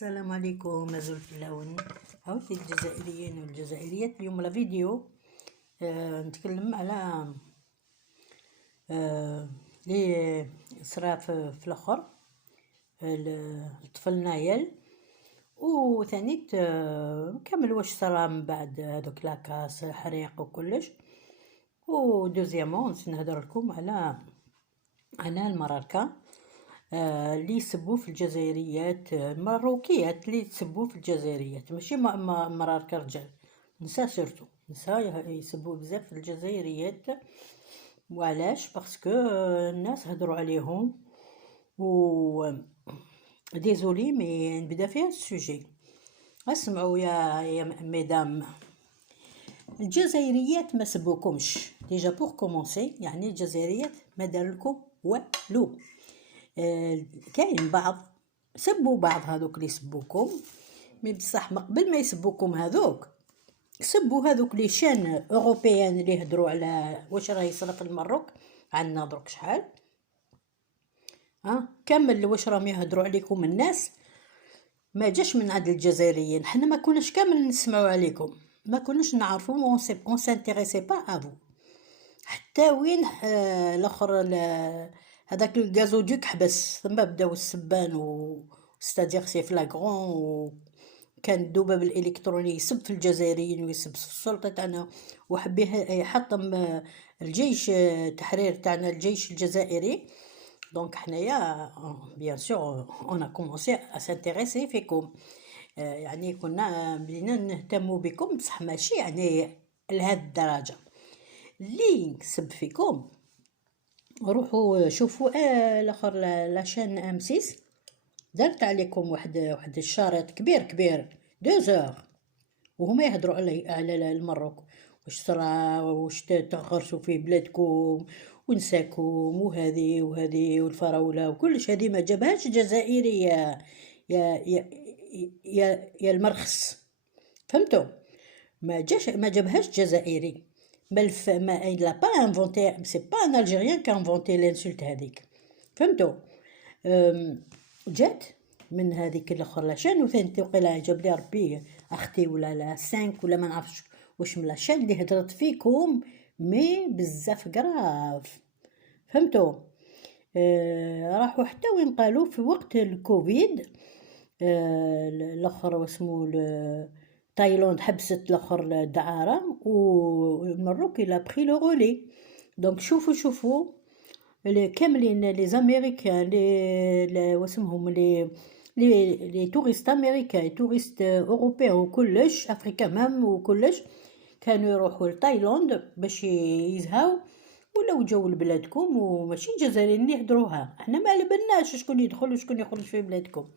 السلام عليكم. ما زلت في اللون عودتي الجزائريين والجزائريات. اليوم لا فيديو نتكلم على لي صرا في الاخر الطفل نايل، وثانيت كمل واش صرا من بعد هذوك لاكاس حريق وكلش. ودوزيامون نهضر لكم على المراركه اللي يسبوا في الجزائريات، الماروكيات اللي يسبوا في الجزائريات، ماشي مراركه رجال، نساء سورتو نساء يسبوا بزاف في الجزائريات. وعلاش؟ باسكو الناس هضروا عليهم و ديزولي مي نبدا فيها السوجي. اسمعوا يا ميدام، الجزائريات ما سبوكمش ديجا بور كومونسي، يعني الجزائريات ما دارلكم والو. كاين بعض سبوا بعض هذوك اللي سبوكم، مي بصح قبل ما يسبوكم هذوك سبوا هذوك لي شان اوروبيان اللي هضروا على واش راه يصرا في المروك. عندنا درك شحال كامل واش راهم يهضروا عليكم الناس ما جاش من عند الجزائريين. حنا ما كناش كامل نسمعوا عليكم، ما كناش نعرفوا، اون سانتيريسي با افو حتى وين الاخر هذاك الغازوديك حبس، ثم بداو السبان و ستادير سي فلاغرون، وكان الذباب الالكتروني يسب في الجزائريين ويسب في السلطه تاعنا، وحبيه يحطم الجيش التحرير تاعنا، الجيش الجزائري. دونك حنايا بيان سور اون كومونسي ا سانتيريسي فيكم، يعني كنا بدينا نهتموا بكم، بصح ماشي يعني لهاد الدرجه. اللي سب فيكم روحوا شوفوا الاخر لاشين ام 6 درت عليكم واحد الشريط كبير 2 وهما يهضروا على المروك، واش صرا، واش تغرسوا في بلادكم ونساكم وهذه والفراوله وكلش. هذه ما جابهاش جزائري يا المرخص، فهمتوا؟ ما جابهاش جزائري، بل ما il a pas inventé، c'est pas un algérien qui a inventé l'insulte هذيك، فهمتوا؟ جات من هذيك الاخر لاشان، وثاني توقيلا جاب لي ربي اختي ولا لا 5 ولا ما نعرفش واش من لاشان اللي هضرت فيكم مي بزاف قراف، فهمتوا؟ راحوا حتى وين قالوا في وقت الكوفيد الاخر واسمو تايلاند حبست الاخر الدعاره، والمروك الى بخي لو غولي. دونك شوفوا كاملين لي زاميريكان لي واسمهم لي توريست امريكان، توريست اوروبيان وكلش افريكان مام وكلش، كانوا يروحوا لتايلاند باش يزهاو، ولاو جاو لبلادكم وماشي الجزائريين اللي يهضروها. احنا ما على بالناش شكون يدخل وشكون يخرج في بلادكم.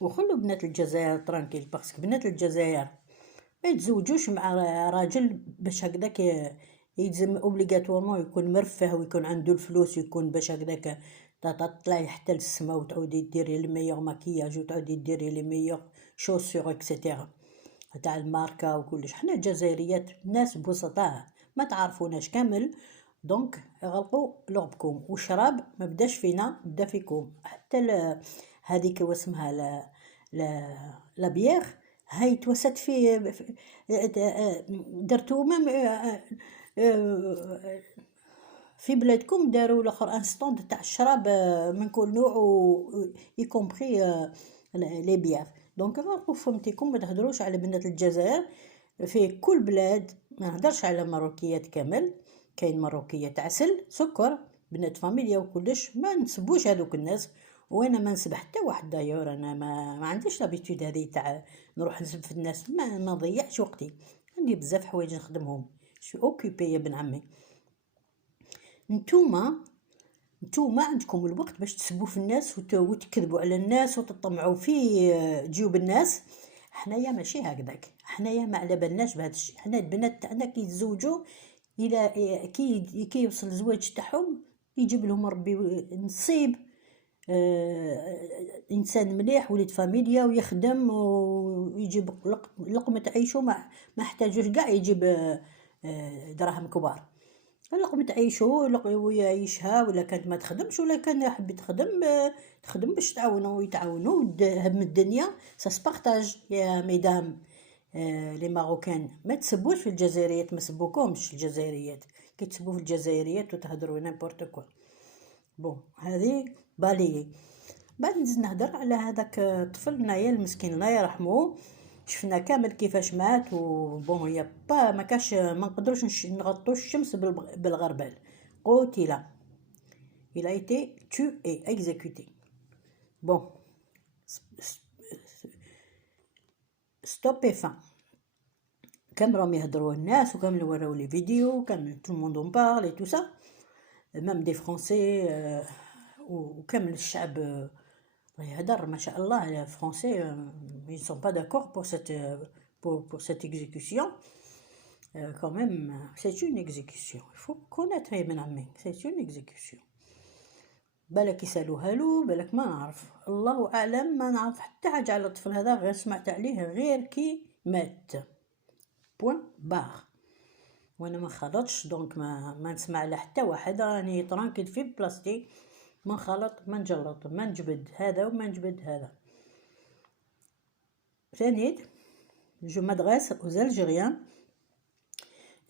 وخلوا بنات الجزائر ترانكيل، باسكو بنات الجزائر ما يتزوجوش مع راجل باش هكذاك يلزم اوبليغاتوارمون يكون مرفه ويكون عنده الفلوس، يكون باش هكذاك تطلعي حتى للسما وتعودي ديري الميور ماكياج وتعودي ديري لي ميور شوسور اكسيتيرا تاع الماركه وكلش. حنا الجزائريات ناس بسطاء ما تعرفوناش كامل، دونك غلقوا لغبكم. والشراب ما بداش فينا، بدا فيكم. حتى هذيك واسمها لا بيير هاي توست في درتو مام في بلادكم، داروا الاخر ان ستوند تاع الشراب من كل نوع وي كومبري لي بيير. دونك راكو فهمتيكم، ما تهضروش على بنات الجزائر في كل بلاد. ما نهضرش على مروكيات كامل، كاين مروكيات عسل سكر بنات فاميليا وكلش، ما نسبوش هذوك الناس. وانا ما نسب حتى واحد دايور، انا ما عنديش لابيتود هذه تاع نروح نسب في الناس، ما نضيعش وقتي، عندي بزاف حوايج نخدمهم، شو اوكيبي يا بن عمي. نتوما عندكم الوقت باش تسبوا في الناس وتكذبوا على الناس وتطمعوا في جيوب الناس. حنايا ماشي هكذاك، حنايا ما على بالناش بهذا الشيء. حنا البنات تاعنا كي يتزوجوا الى كي يوصل الزواج تاعهم يجيب لهم ربي نصيب انسان مليح وليد فاميليا ويخدم ويجيب لقمه عيشه، ما احتاجوش كاع يجيب دراهم كبار. لقمة عيشو ويعيشها، ولا كانت ما تخدمش، ولا كان يحب تخدم تخدم باش يتعاونوا هم الدنيا. سا سبارطاج يا ميدام. لي ماروكان ما تسبوش في الجزائريات، ما سبوكمش الجزائريات كي تسبوا في الجزائريات وتهضروا نيمبورط كوا. بون هذه بالي. بعد نزيد نهدر على هذاك الطفل نايا المسكين الله يرحمه. شفنا كامل كيفاش مات، وبون هي با ما كاش ما نقدروش نغطوا الشمس بالغربال. قتل. il a été tué exécuté. bon ستوب et fin. كامل راهم يهضروا الناس، وكامل وراو لي فيديو، كامل tout le monde en parle et tout ça. même des français وكامل الشعب يهدر ما شاء الله. les français ils ne sont pas d'accord pour cette exécution. quand même c'est une exécution, il faut connaître يا ابن عمي. c'est une exécution. بالك يسالوها له، بالك ما نعرف، الله اعلم. ما نعرف حتى حاجه على الطفل هذا، غير سمعت عليه غير كي مات بوين بار. وانا ما خلطش دونك ما نسمع على حتى واحد، راني طرانكل في بلاصتي، ما خلط ما نجلط ما نجبد هذا وما نجبد هذا. ثانيا جو مدرس aux Algériens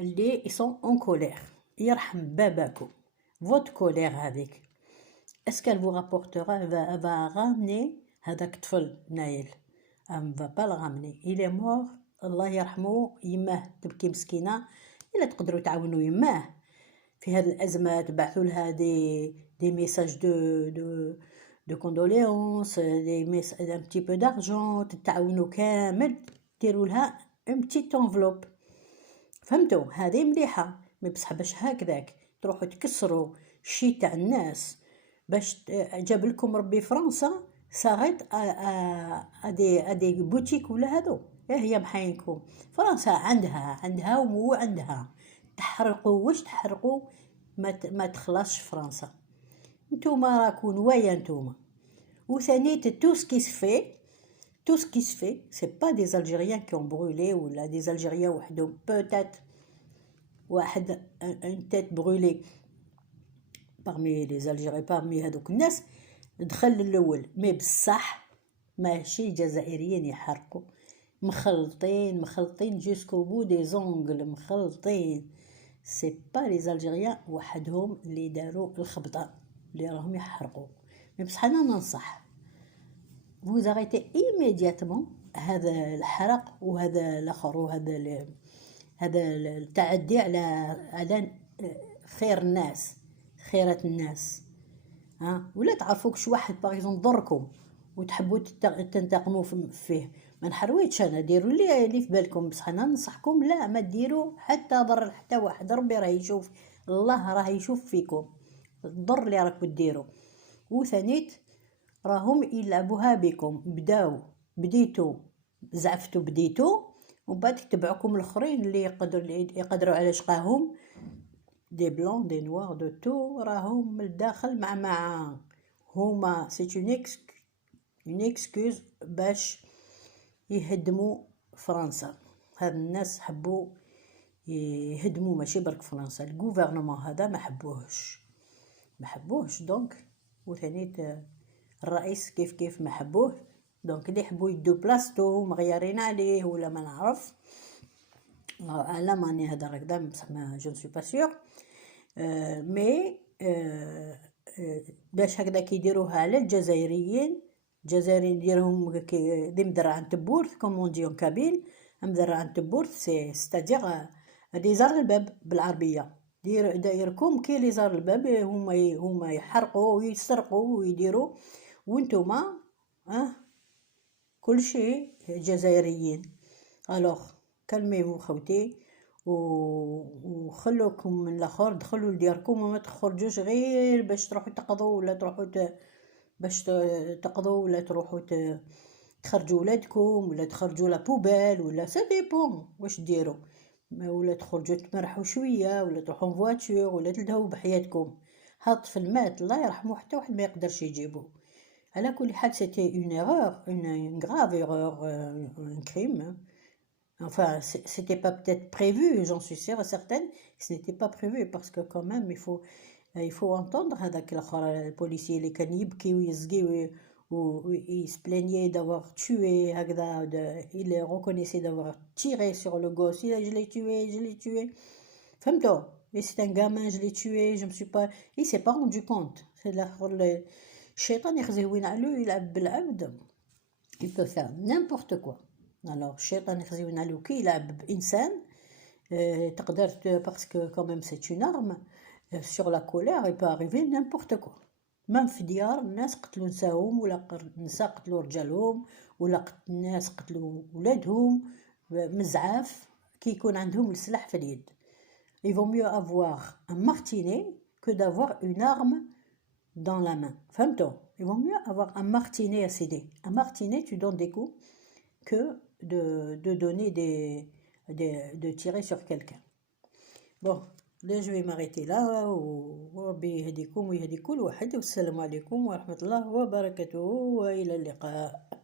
اللي يسون اون كولير. يرحم باباكم فوت كولير هذيك اسكال فو رابورتera va ramener هذاك الطفل نايل ام va pas le ramener. il est mort الله يرحمه. يماه تبكي مسكينه. الا تقدروا تعاونوا يماه في هذه الازمات، بعثوا لها دي ميساج دو كوندوليونس، دي ميساج ان بتي بو دارجون، تتعاونوا كامل، ديروا لها ان بتيت انفلوب. فهمتوا؟ هذه مليحه. مي بصح باش هكذاك تروحوا تكسروا الشي تاع الناس باش جاب لكم ربي فرنسا صارت ادي بوتيك ولا هذو. هي محاينكم فرنسا عندها ومو عندها. تحرقوا واش تحرقوا، ما تخلصش فرنسا. نتوما راكو نوايا نتوما. وثاني tout ce qui se fait c'est pas des Algériens qui ont brûlé ولا des Algériens وحدهم. peut-être واحد une tête brûlée parmi les Algériens، parmi هذوك الناس دخل الاول. مي بصح ماشي جزائريين يحرقوا، مخلطين جوسكو بو دي زونغل، مخلطين. سي با لي زالجيريان وحدهم اللي داروا الخبطه اللي راهم يحرقوا. مي بصح انا ننصح vous arrêtez immédiatement هذا الحرق وهذا الاخر وهذا هذا التعدي على خير الناس، خيرة الناس. ولا تعرفوك شي واحد باغيزون ضركم وتحبوا تنتقموا فيه. ما نحرويتش انا، ديروا اللي في بالكم، بصح انا ننصحكم لا ما ديروا حتى ضر حتى واحد. ربي راه يشوف، الله راه يشوف فيكم الضر اللي راكم ديروا. وثانيت راهم يلعبوها بكم. بديتوا زعفتوا بديتوا، ومن بعد تبعكم الاخرين اللي يقدروا على شقاهم، دي بلون دي نوار دو تو، راهم من الداخل مع هما. سي اون اكسكوز باش يهدموا فرنسا. هاد الناس حبوا يهدموا ماشي برك فرنسا، الغوفرنمون هذا ما حبوهش دونك. وثاني الرئيس كيف ما حبوه دونك اللي يحبوا يدو بلاصتو مغيرين عليه ولا ما نعرف. على ماني هذا هكذا بصح ما جو سوي با سيغ. مي باش هكذا كيديروها على الجزائريين يديرهم دي مدرعة تبورث كومون دي اون كابيل. مدرعة تبورث سي ستادير دي زار الباب بالعربية. دايركم كي لي زار الباب هما يحرقوا ويسرقوا ويديروا، وانتوما كل شيء جزائريين. الوغ كلميو خوتي وخلوكم من الاخر، دخلوا لدياركم وما تخرجوش غير باش تروحوا تقضوا ولا تروحوا تخرجوا ولادكم ولا تخرجوا لا بوبال ولا سا ديبون واش ديروا، ولا تخرجوا تمرحوا شويه ولا تروحوا فواتور ولا تلهوا بحياتكم. هاد الطفل مات الله يرحمه، حتى واحد ما يقدرش يجيبه. على كل حال سيتي اون ايرور، اون غراف ايرور، ان كريم. Enfin, c'était pas peut-être prévu, j'en suis sûre et certaine que ce n'était pas prévu, parce que quand même, il faut entendre هذاك الآخر البوليسي اللي كان يبكي ويزقي il se plaignait d'avoir tué هكذا, il reconnaissait d'avoir tiré sur le gosse, il a je l'ai tué, je l'ai tué. فهمتوا؟ Et c'est un gamin, je l'ai tué, je me suis pas... Il s'est pas rendu compte. C'est الآخر الشيطان يخزي وين علو يلعب بالعبد. Il peut faire n'importe quoi. Alors, الشيطان يخزي وين علو كي يلعب بإنسان, تقدر parce que quand même c'est une arme, sur la colère il peut arriver n'importe quoi. même في ديار الناس قتلوا نساهم, ولا نساء قتلوا رجالهم, ولا ناس قتلوا ولادهم مزعاف كي يكون عندهم السلاح في اليد. Il vaut mieux avoir un martinet que d'avoir une arme dans la main. فهمتوا؟ Il vaut mieux avoir un martinet à céder. Un martinet, tu donnes des coups que de donner de tirer sur quelqu'un. Bon, là je vais m'arrêter là, وربي يهديكم ويهدي كل واحد, والسلام عليكم ورحمة الله وبركاته وإلى اللقاء.